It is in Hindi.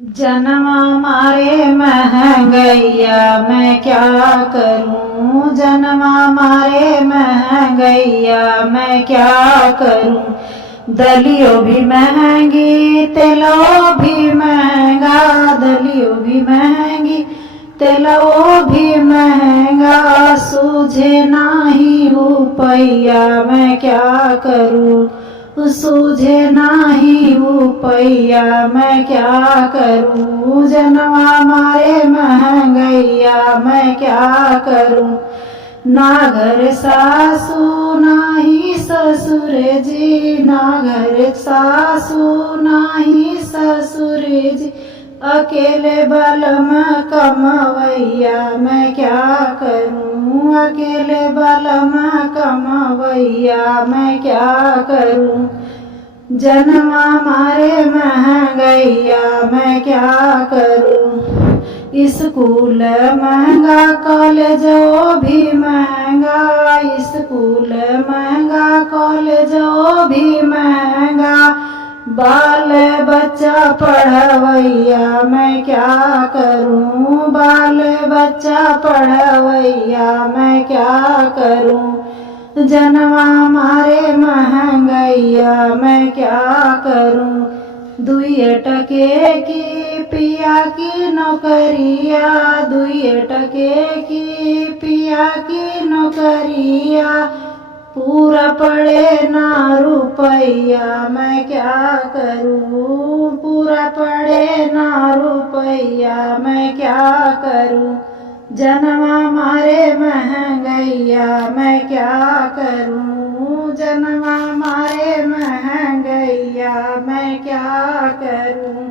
जनमा मारे महंगैया मैं क्या करूं, जनमा मारे महंगैया मैं क्या करूं। दलियो भी महंगी तेलो भी महंगा, दलियो भी महंगी तेलो भी महंगा। सूझे नाही रुपैया मैं क्या करूं, सूझे नाही रुपैया मैं क्या करूं। जनवा मारे महंगैया मैं क्या करूं। ना घर सासू नाही ससुर जी, ना घर सासू नाही ससुर जी। अकेले बलम कमवैया मैं क्या करूं, अकेले बलम कमवैया मैं क्या करूं। जनमा मारे महंगैया मैं क्या करूं। स्कूल महंगा कॉलेजो भी महंगा, स्कूल महंगा कॉलेजो भी महंगा। बाल बच्चा पढ़वैया मैं क्या करूं, बाल बच्चा पढ़वैया मैं क्या करूं। जनवा मारे महंगैया मैं क्या करूं। दुई टके की पिया की नौकरिया, दुई टके की पिया की नौकरिया। पूरा पड़े ना रुपैया मैं क्या करूं, पूरा पड़े ना रुपैया मैं क्या करूं। जनवा मारे महंगैया मैं क्या करूं, जनवा मारे महंगैया मैं क्या करूं।